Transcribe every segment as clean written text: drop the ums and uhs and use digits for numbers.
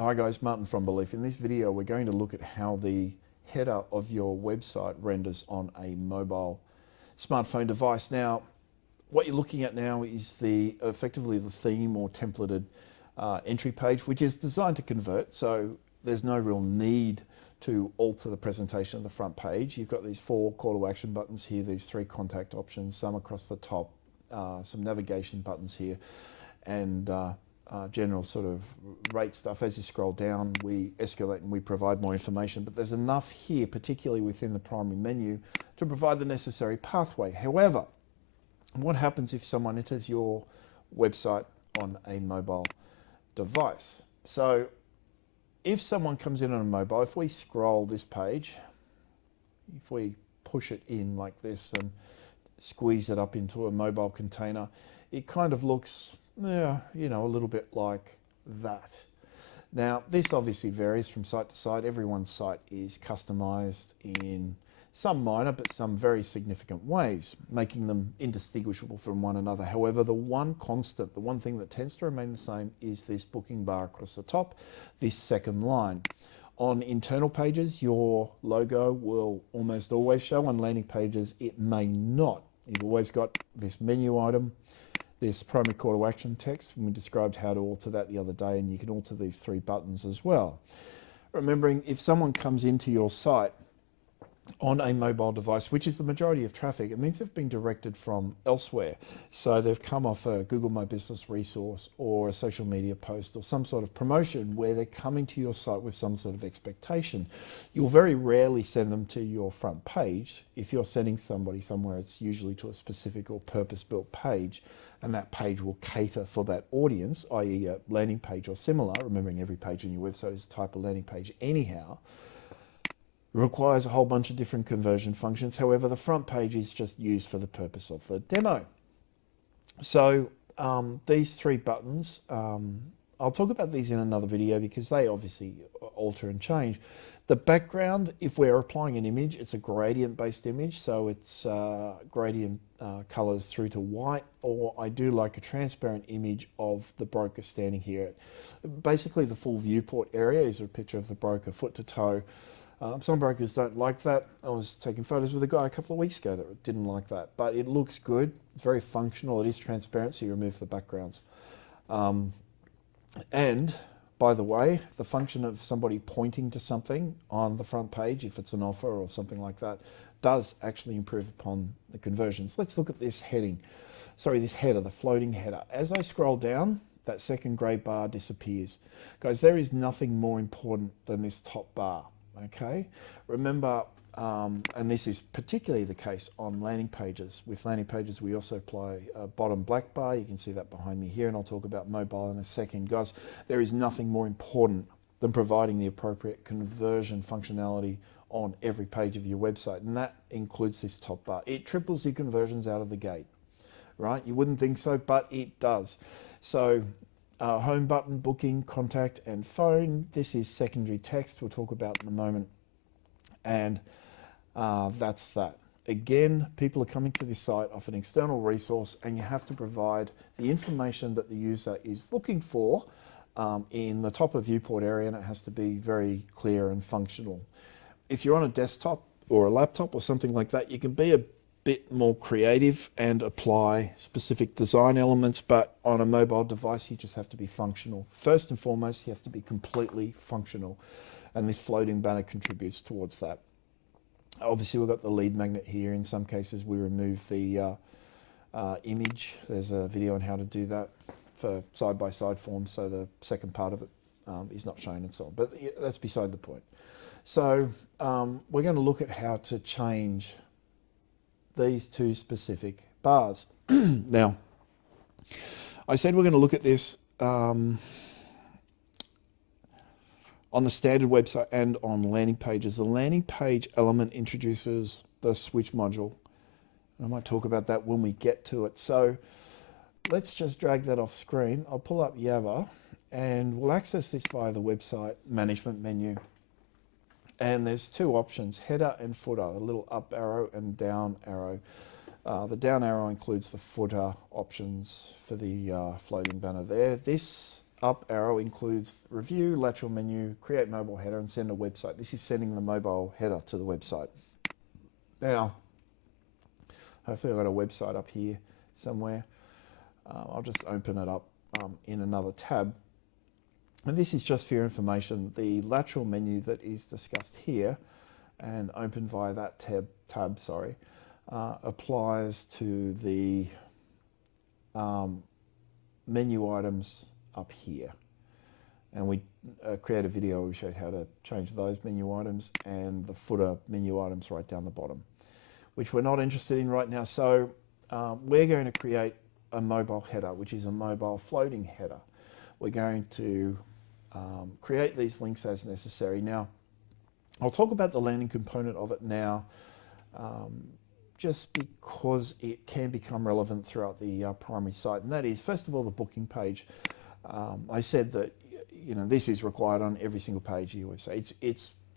Hi guys, Martin from Belief. In this video we're going to look at how the header of your website renders on a mobile smartphone device. Now what you're looking at now is effectively the theme or templated entry page, which is designed to convert, so there's no real need to alter the presentation of the front page. You've got these 4 call to action buttons here, these 3 contact options, some across the top, some navigation buttons here, and general sort of rate stuff. As you scroll down, we escalate and we provide more information, but there's enough here, particularly within the primary menu, to provide the necessary pathway. However, what happens if someone enters your website on a mobile device? So if someone comes in on a mobile, if we scroll this page, if we push it in like this and squeeze it up into a mobile container, it kind of looks, yeah, you know, a little bit like that. Now, this obviously varies from site to site. Everyone's site is customized in some minor, but some very significant ways, making them indistinguishable from one another. However, the one constant, the one thing that tends to remain the same is this booking bar across the top, this second line. On internal pages, your logo will almost always show. On landing pages, it may not. You've always got this menu item, this primary call to action text, and we described how to alter that the other day, and you can alter these 3 buttons as well. Remembering, if someone comes into your site on a mobile device, which is the majority of traffic, it means they've been directed from elsewhere. So they've come off a Google My Business resource or a social media post or some sort of promotion where they're coming to your site with some sort of expectation. You'll very rarely send them to your front page. If you're sending somebody somewhere, it's usually to a specific or purpose-built page, and that page will cater for that audience, i.e. a landing page or similar. Remembering every page on your website is a type of landing page anyhow. Requires a whole bunch of different conversion functions. However, the front page is just used for the purpose of the demo. So these 3 buttons, I'll talk about these in another video because they obviously alter and change. The background, if we're applying an image, it's a gradient based image, so it's gradient colors through to white, or I do like a transparent image of the broker standing here. Basically the full viewport area is a picture of the broker foot to toe. Some brokers don't like that. I was taking photos with a guy a couple of weeks ago that didn't like that, but it looks good. It's very functional. It is transparent, so you remove the backgrounds. And by the way, the function of somebody pointing to something on the front page, if it's an offer or something like that, does actually improve upon the conversions. Let's look at this heading. Sorry, this header, the floating header. As I scroll down, that second grey bar disappears. Guys, there is nothing more important than this top bar. Okay, remember, and this is particularly the case on landing pages. With landing pages, we also apply a bottom black bar. You can see that behind me here, and I'll talk about mobile in a second. Guys, there is nothing more important than providing the appropriate conversion functionality on every page of your website, and that includes this top bar. It triples your conversions out of the gate, right? You wouldn't think so, but it does. So home button, booking, contact, and phone. This is secondary text we'll talk about in a moment. And that's that. Again, people are coming to this site off an external resource, and you have to provide the information that the user is looking for in the top of viewport area, and it has to be very clear and functional. If you're on a desktop or a laptop or something like that, you can be a bit more creative and apply specific design elements, but on a mobile device you just have to be functional. First and foremost, you have to be completely functional, and this floating banner contributes towards that. Obviously we've got the lead magnet here. In some cases we remove the image. There's a video on how to do that for side-by-side forms, so the second part of it is not shown and so on, but that's beside the point. So we're going to look at how to change these 2 specific bars. Now, I said we're going to look at this on the standard website and on landing pages. The landing page element introduces the switch module. I might talk about that when we get to it. So let's just drag that off screen. I'll pull up Yava and we'll access this via the website management menu. And there's 2 options, header and footer, a little up arrow and down arrow. The down arrow includes the footer options for the floating banner there. This up arrow includes review, lateral menu, create mobile header, and send a website. This is sending the mobile header to the website. Now, hopefully I've got a website up here somewhere. I'll just open it up in another tab. And this is just for your information. The lateral menu that is discussed here and open via that tab, applies to the menu items up here. And we create a video where we showed how to change those menu items and the footer menu items right down the bottom, which we're not interested in right now. So we're going to create a mobile header, which is a mobile floating header. We're going to create these links as necessary. Now, I'll talk about the landing component of it now, just because it can become relevant throughout the primary site. And that is, first of all, the booking page. I said that this is required on every single page of your website.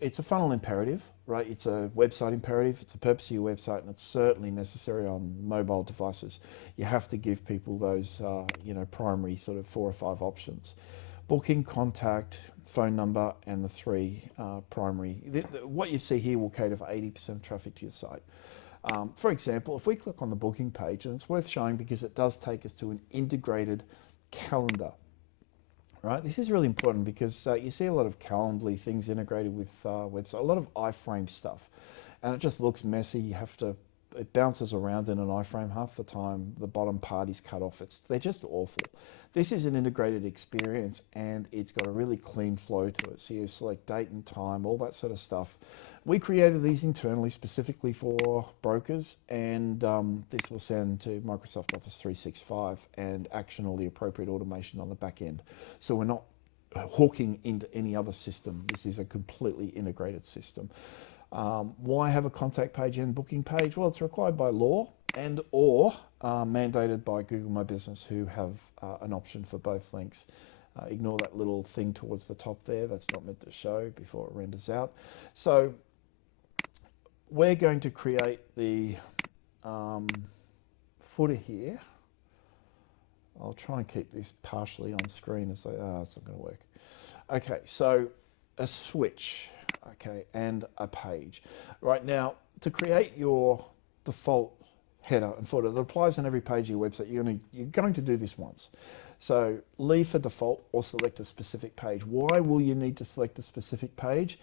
It's a funnel imperative, right? It's a website imperative. It's the purpose of your website, and it's certainly necessary on mobile devices. You have to give people those, primary sort of 4 or 5 options: booking, contact, phone number, and the 3 primary. What you see here will cater for 80% of traffic to your site. For example, if we click on the booking page, and it's worth showing because it does take us to an integrated calendar. Right, this is really important because you see a lot of Calendly things integrated with website, a lot of iframe stuff, and it just looks messy. It bounces around in an iframe. Half the time, the bottom part is cut off. They're just awful. This is an integrated experience, and it's got a really clean flow to it. So you select date and time, all that sort of stuff. We created these internally specifically for brokers, and this will send to Microsoft Office 365 and action all the appropriate automation on the back end. So we're not hooking into any other system. This is a completely integrated system. Why have a contact page and booking page? Well, it's required by law and or mandated by Google My Business, who have an option for both links. Ignore that little thing towards the top there. That's not meant to show before it renders out. So we're going to create the footer here. I'll try and keep this partially on screen as it's not going to work. Okay, so a switch, okay, and a page. Right now, to create your default header and footer that applies on every page of your website, you're going to do this once. So leave for default or select a specific page. Why will you need to select a specific page?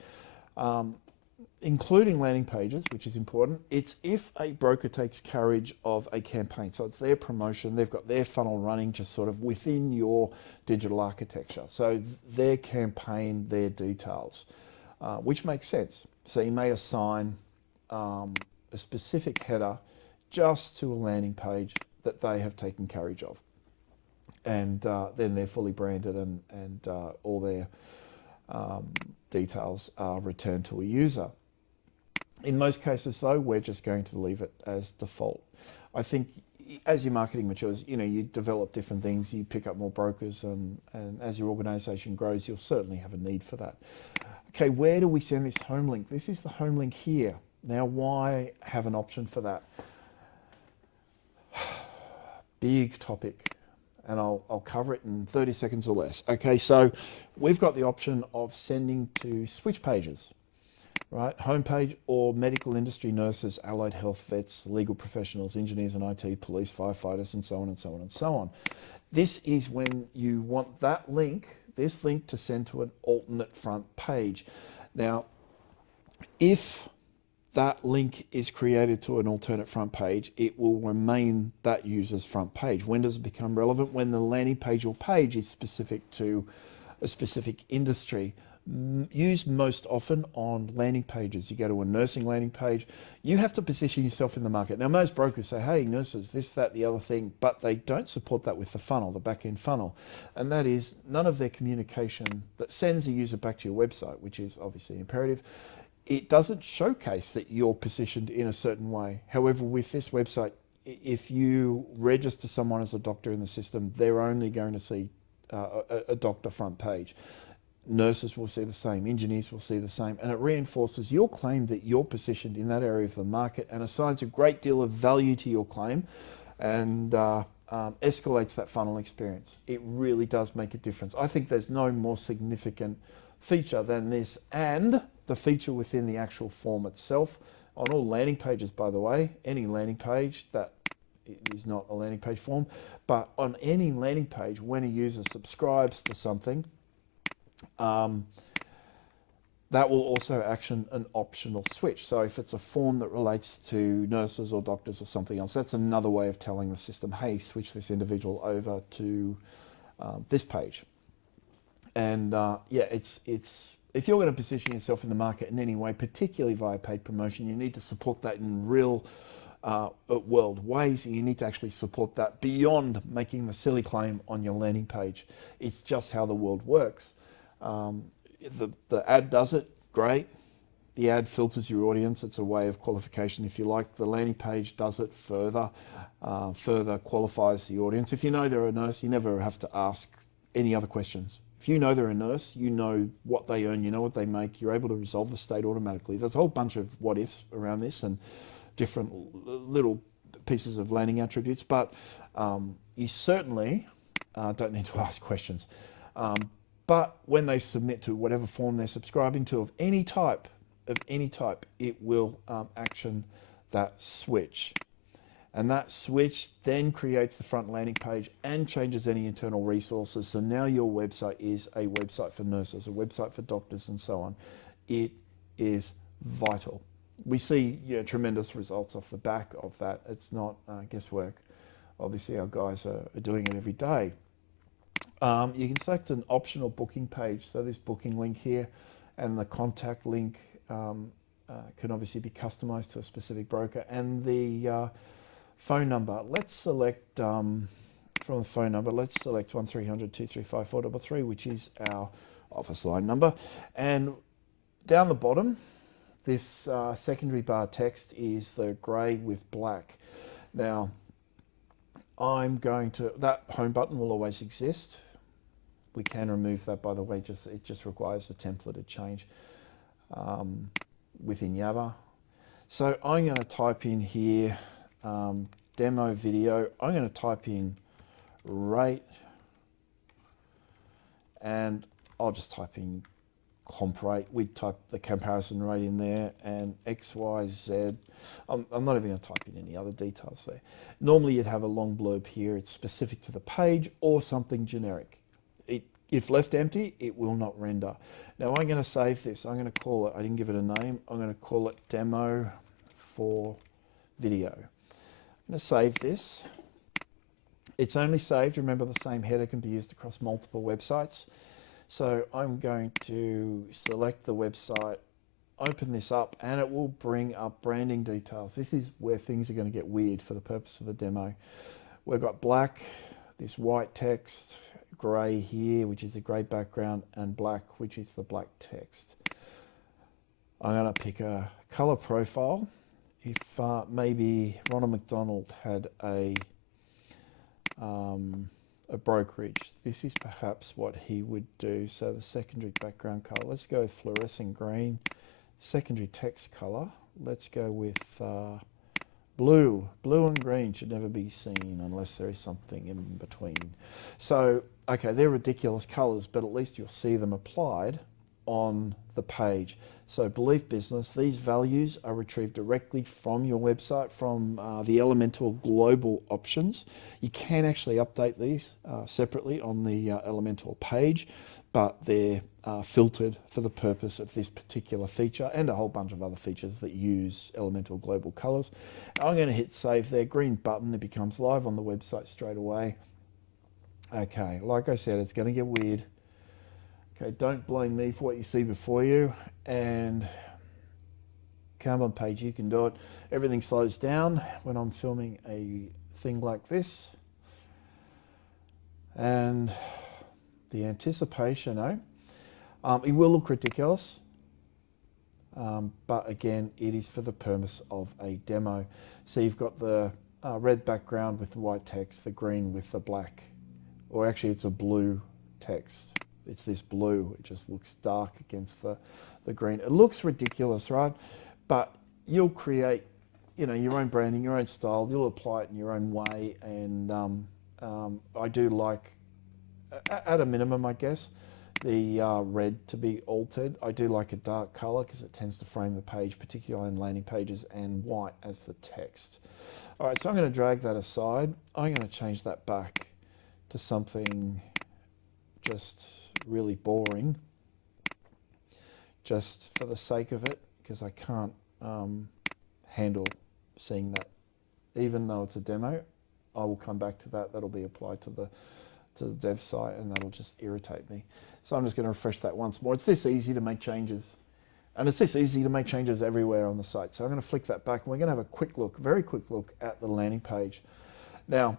Including landing pages, which is important. It's if a broker takes carriage of a campaign. So it's their promotion. They've got their funnel running just sort of within your digital architecture. So their campaign, their details, which makes sense. So you may assign a specific header just to a landing page that they have taken carriage of. And then they're fully branded and all their details are returned to a user. In most cases, though, we're just going to leave it as default. I think as your marketing matures, you develop different things, you pick up more brokers, and as your organization grows, you'll certainly have a need for that. Okay, where do we send this home link? This is the home link here. Now, why have an option for that? Big topic, and I'll cover it in 30 seconds or less. Okay, so we've got the option of sending to switch pages, right? Homepage or medical industry nurses, allied health vets, legal professionals, engineers and IT, police, firefighters, and so on and so on and so on. This is when you want that link, this link, to send to an alternate front page. Now, if that link is created to an alternate front page, it will remain that user's front page. When does it become relevant? When the landing page or page is specific to a specific industry. Used most often on landing pages. You go to a nursing landing page, you have to position yourself in the market. Now, most brokers say, hey, nurses, this, that, the other thing, but they don't support that with the funnel, the back-end funnel. And that is none of their communication that sends a user back to your website, which is obviously imperative. It doesn't showcase that you're positioned in a certain way. However, with this website, if you register someone as a doctor in the system, they're only going to see a doctor front page. Nurses will see the same, engineers will see the same, and it reinforces your claim that you're positioned in that area of the market and assigns a great deal of value to your claim and escalates that funnel experience. It really does make a difference. I think there's no more significant feature than this, and the feature within the actual form itself. On all landing pages, by the way, any landing page that is not a landing page form, but on any landing page, when a user subscribes to something, that will also action an optional switch. So if it's a form that relates to nurses or doctors or something else, that's another way of telling the system, hey, switch this individual over to this page. And yeah, it's if you're going to position yourself in the market in any way, particularly via paid promotion, you need to support that in real world ways. You need to actually support that beyond making the silly claim on your landing page. It's just how the world works. The ad does it, great. The ad filters your audience. It's a way of qualification, if you like. The landing page does it further, further qualifies the audience. If you know they're a nurse, you never have to ask any other questions. If you know they're a nurse, you know what they earn, you know what they make, you're able to resolve the state automatically. There's a whole bunch of what ifs around this and different little pieces of landing attributes, but you certainly don't need to ask questions. But when they submit to whatever form they're subscribing to of any type, it will action that switch. And that switch then creates the front landing page and changes any internal resources. So now your website is a website for nurses, a website for doctors and so on. It is vital. We see tremendous results off the back of that. It's not guesswork. Obviously our guys are doing it every day. You can select an optional booking page. So this booking link here and the contact link can obviously be customized to a specific broker, and the phone number. Let's select from the phone number, let's select 1300 235 433, which is our office line number. And down the bottom, this secondary bar text is the grey with black. Now, that home button will always exist. We can remove that, by the way, it just requires a templated change within Yabba. So I'm going to type in here, demo video. I'm going to type in rate, and I'll just type in comp rate. We'd type the comparison rate in there, and X, Y, Z. I'm not even going to type in any other details there. Normally you'd have a long blurb here. It's specific to the page or something generic. If left empty, it will not render. Now I'm going to save this. I'm going to call it, I didn't give it a name, I'm going to call it demo for video. I'm going to save this. It's only saved, remember the same header can be used across multiple websites. So I'm going to select the website, open this up, and it will bring up branding details. This is where things are going to get weird for the purpose of the demo. We've got black, this white text, grey here, which is a grey background, and black, which is the black text. I'm going to pick a colour profile. If maybe Ronald McDonald had a brokerage, this is perhaps what he would do. So the secondary background colour, let's go with fluorescent green. Secondary text colour, let's go with blue. Blue and green should never be seen unless there is something in between. So, okay, they're ridiculous colours, but at least you'll see them applied on the page. So Believe Business, these values are retrieved directly from your website, from the Elementor global options. You can actually update these separately on the Elementor page, but they're filtered for the purpose of this particular feature and a whole bunch of other features that use Elementor global colors. I'm going to hit save there, green button, it becomes live on the website straight away. Okay, like I said, it's going to get weird. Okay, don't blame me for what you see before you, and Kanban page, you can do it. Everything slows down when I'm filming a thing like this. And the anticipation, it will look ridiculous, but again, it is for the purpose of a demo. So you've got the red background with the white text, the green with the black, or actually it's a blue text. It's this blue, it just looks dark against the green. It looks ridiculous, right? But you'll create, your own branding, your own style, you'll apply it in your own way, and I do like, at a minimum, I guess, the red to be altered. I do like a dark color because it tends to frame the page, particularly in landing pages, and white as the text. All right, so I'm going to drag that aside. I'm going to change that back to something just really boring, just for the sake of it, because I can't handle seeing that. Even though it's a demo, I will come back to that. That'll be applied to the dev site, and that'll just irritate me. So I'm just going to refresh that once more. It's this easy to make changes, and it's this easy to make changes everywhere on the site. So I'm going to flick that back, and we're going to have a quick look, very quick look at the landing page. Now,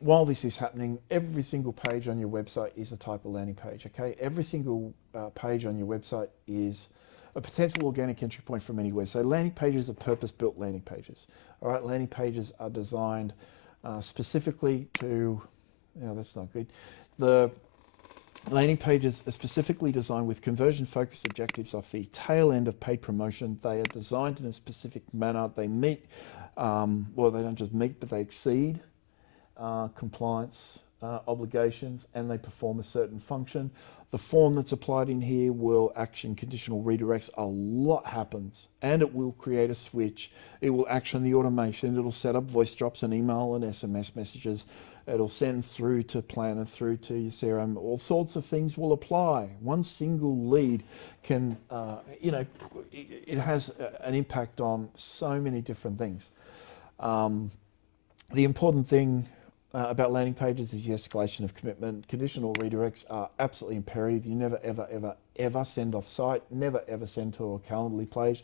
while this is happening, every single page on your website is a type of landing page, okay? Every single page on your website is a potential organic entry point from anywhere. So landing pages are purpose-built landing pages. All right, landing pages are designed specifically to, that's not good. The landing pages are specifically designed with conversion-focused objectives off the tail end of paid promotion. They are designed in a specific manner. They meet, well, they don't just meet, but they exceed compliance obligations, and they perform a certain function. The form that's applied in here will action conditional redirects. A lot happens, and it will create a switch. It will action the automation. It'll set up voice drops and email and SMS messages. It'll send through to Planner, through to your CRM. All sorts of things will apply. One single lead can, it has an impact on so many different things. The important thing about landing pages is the escalation of commitment. Conditional redirects are absolutely imperative. You never, ever, ever, ever send off site. Never, ever send to a Calendly page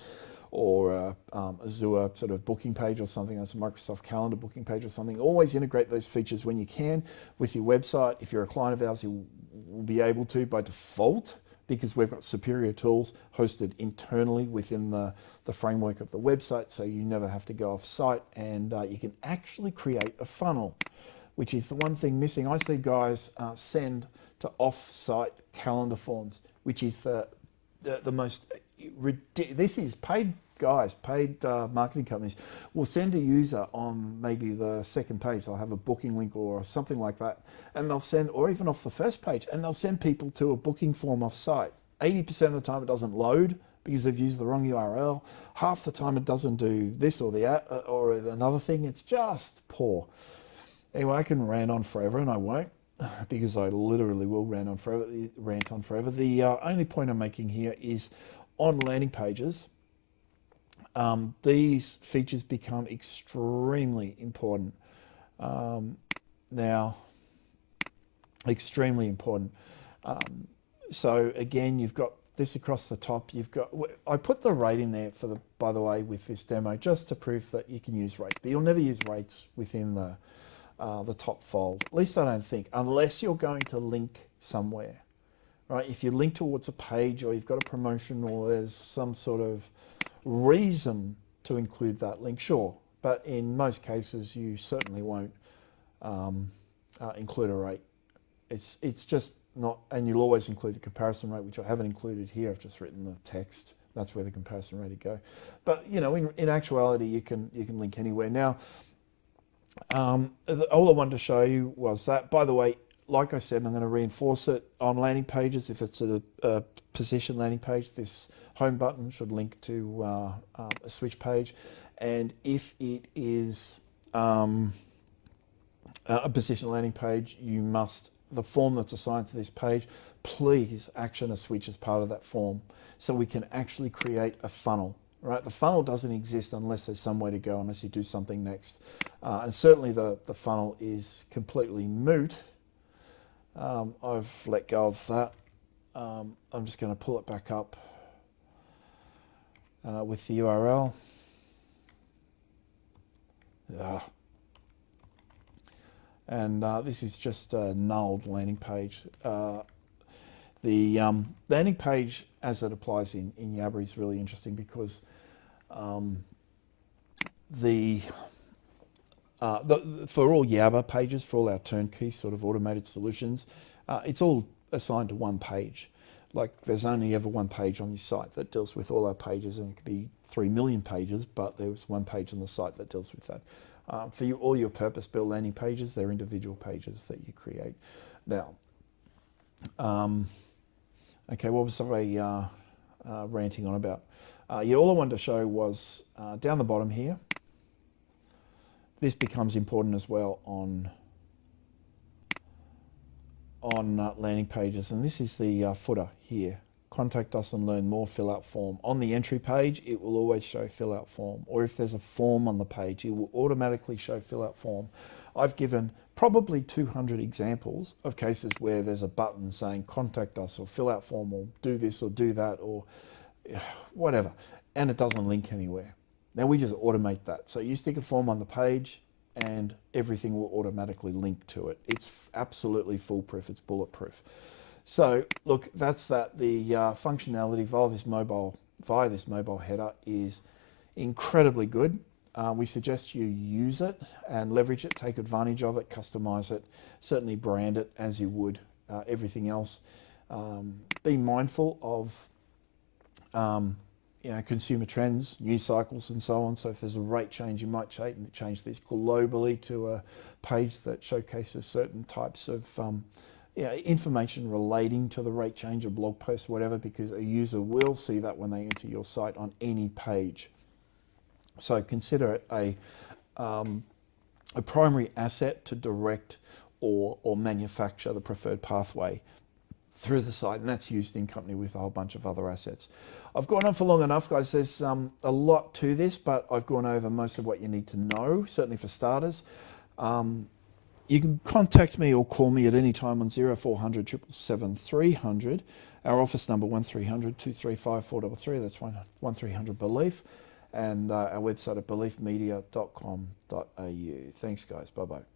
or a Azure sort of booking page or something. That's a Microsoft Calendar booking page or something. Always integrate those features when you can with your website. If you're a client of ours, you will be able to by default, because we've got superior tools hosted internally within the framework of the website, so you never have to go off site, and you can actually create a funnel, which is the one thing missing. I see guys send to off-site calendar forms, which is the most ridiculous. This is paid guys, paid marketing companies will send a user on maybe the second page. They'll have a booking link or something like that, and they'll send, or even off the first page, and they'll send people to a booking form off-site. 80% of the time it doesn't load because they've used the wrong URL. Half the time it doesn't do this or or another thing. It's just poor. Anyway, I can rant on forever, and I won't, because I literally will rant on forever. The only point I'm making here is on landing pages, these features become extremely important. Now, extremely important. So again, you've got this across the top. I put the rate in there by the way, with this demo, just to prove that you can use rates, but you'll never use rates within the top fold. At least I don't think, unless you're going to link somewhere, right? If you link towards a page, or you've got a promotion, or there's some sort of reason to include that link, sure. But in most cases, you certainly won't include a rate. It's just not, and you'll always include the comparison rate, which I haven't included here. I've just written the text. That's where the comparison rate would go. But in actuality, you can link anywhere. Now, all I wanted to show you was that. By the way, like I said, I'm going to reinforce it on landing pages. If it's a position landing page, this home button should link to a switch page. And if it is a position landing page, the form that's assigned to this page, please action a switch as part of that form, so we can actually create a funnel. Right, the funnel doesn't exist unless there's somewhere to go, unless you do something next. And certainly the funnel is completely moot. I've let go of that. I'm just going to pull it back up with the URL. And this is just a nulled landing page. The landing page as it applies in Yabra is really interesting, because for all Yabra pages, for all our turnkey sort of automated solutions, it's all assigned to one page. Like, there's only ever one page on your site that deals with all our pages, and it could be 3 million pages, but there's one page on the site that deals with that. For all your purpose-built landing pages, they're individual pages that you create. Now, okay, what was I ranting on about? Yeah, all I wanted to show was down the bottom here. This becomes important as well on landing pages, and this is the footer here. Contact us and learn more, fill out form. On the entry page, it will always show fill out form, or if there's a form on the page, it will automatically show fill out form. I've given probably 200 examples of cases where there's a button saying contact us or fill out form or do this or do that or whatever, and it doesn't link anywhere. Now we just automate that. So you stick a form on the page and everything will automatically link to it. It's absolutely foolproof, it's bulletproof. So look, that's that. The functionality via this mobile header is incredibly good. We suggest you use it and leverage it, take advantage of it, customize it, certainly brand it as you would everything else. Be mindful of consumer trends, news cycles and so on. So if there's a rate change, you might change this globally to a page that showcases certain types of information relating to the rate change, or blog post, whatever, because a user will see that when they enter your site on any page. So consider it a primary asset to direct or manufacture the preferred pathway through the site, and that's used in company with a whole bunch of other assets. I've gone on for long enough, guys. There's a lot to this, but I've gone over most of what you need to know, certainly for starters. You can contact me or call me at any time on 0400 777 300. Our office number 1300 235 433. That's 1300 Belief, and our website at beliefmedia.com.au. Thanks, guys. Bye bye.